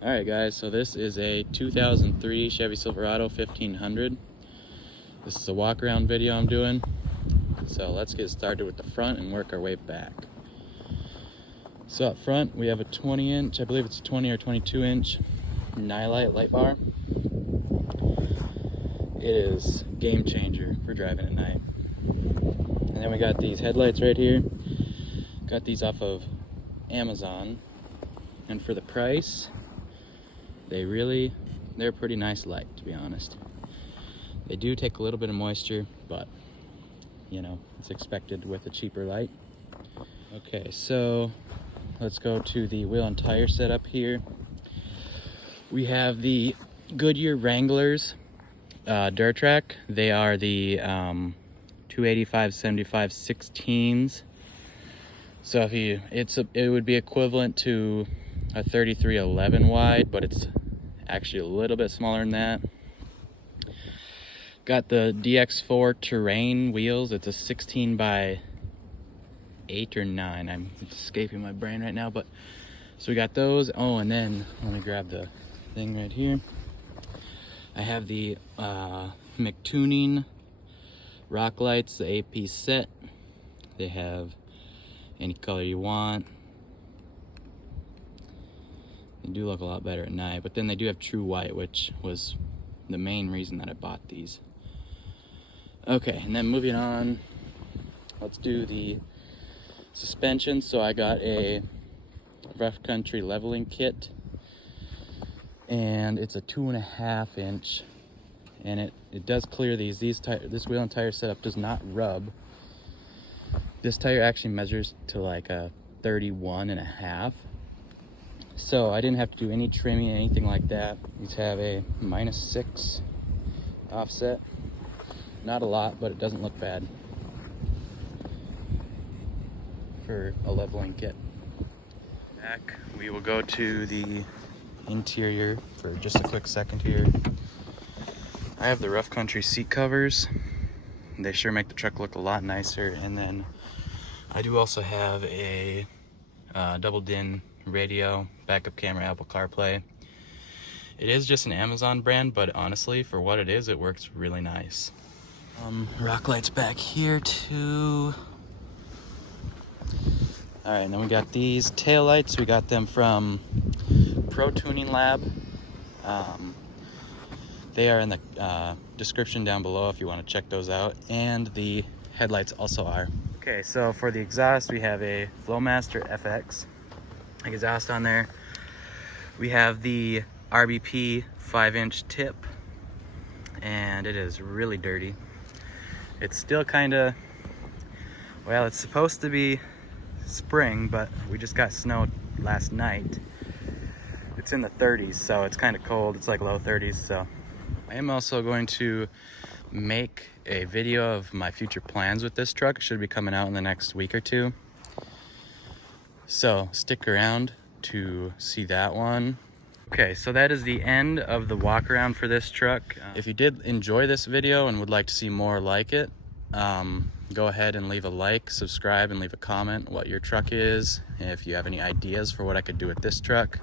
Alright guys, so this is a 2003 Chevy Silverado 1500. This is a walk around video I'm doing. So let's get started with the front and work our way back. So up front we have a 20 inch, I believe it's a 20 or 22 inch Nylite light bar. It is a game changer for driving at night. And then we got these headlights right here. Got these off of Amazon. And for the price, they're a pretty nice light, to be honest. They do take a little bit of moisture, but you know, it's expected with a cheaper light. Okay, so let's go to the wheel and tire setup here. We have the Goodyear Wranglers Dura track. They are the 285/75 16s. So it would be equivalent to a 3311 wide, but it's actually a little bit smaller than that. Got the DX4 terrain wheels. It's a 16 by 8 or 9. I'm escaping my brain right now, but so we got those. Oh, and then let me grab the thing right here. I have the McTuning rock lights, the AP set. They have any color you want. They do look a lot better at night, but then they do have true white, which was the main reason that I bought these. Okay, and then moving on, let's do the suspension. So I got a rough country leveling kit, and it's a 2.5 inch, and it does clear these. This wheel and tire setup does not rub. This tire actually measures to like a 31.5. So I didn't have to do any trimming, anything like that. These have a -6 offset. Not a lot, but it doesn't look bad for a leveling kit. Back, we will go to the interior for just a quick second here. I have the rough country seat covers. They sure make the truck look a lot nicer. And then I do also have a double din radio, backup camera, Apple CarPlay. It is just an Amazon brand, but honestly, for what it is, it works really nice. Rock lights back here too. All right, and then we got these tail lights. We got them from Pro Tuning Lab. They are in the description down below if you want to check those out, and the headlights also are. Okay, so for the exhaust, we have a Flowmaster FX exhaust on there. We have the RBP 5-inch tip, and it is really dirty. It's still kind of, well, it's supposed to be spring, but we just got snow last night. It's in the 30s, so it's kind of cold. It's like low 30s. So I am also going to make a video of my future plans with this truck. It should be coming out in the next week or two. So stick around to see that one. Okay, so that is the end of the walk around for this truck. If you did enjoy this video and would like to see more like it, go ahead and leave a like, subscribe, and leave a comment what your truck is, if you have any ideas for what I could do with this truck.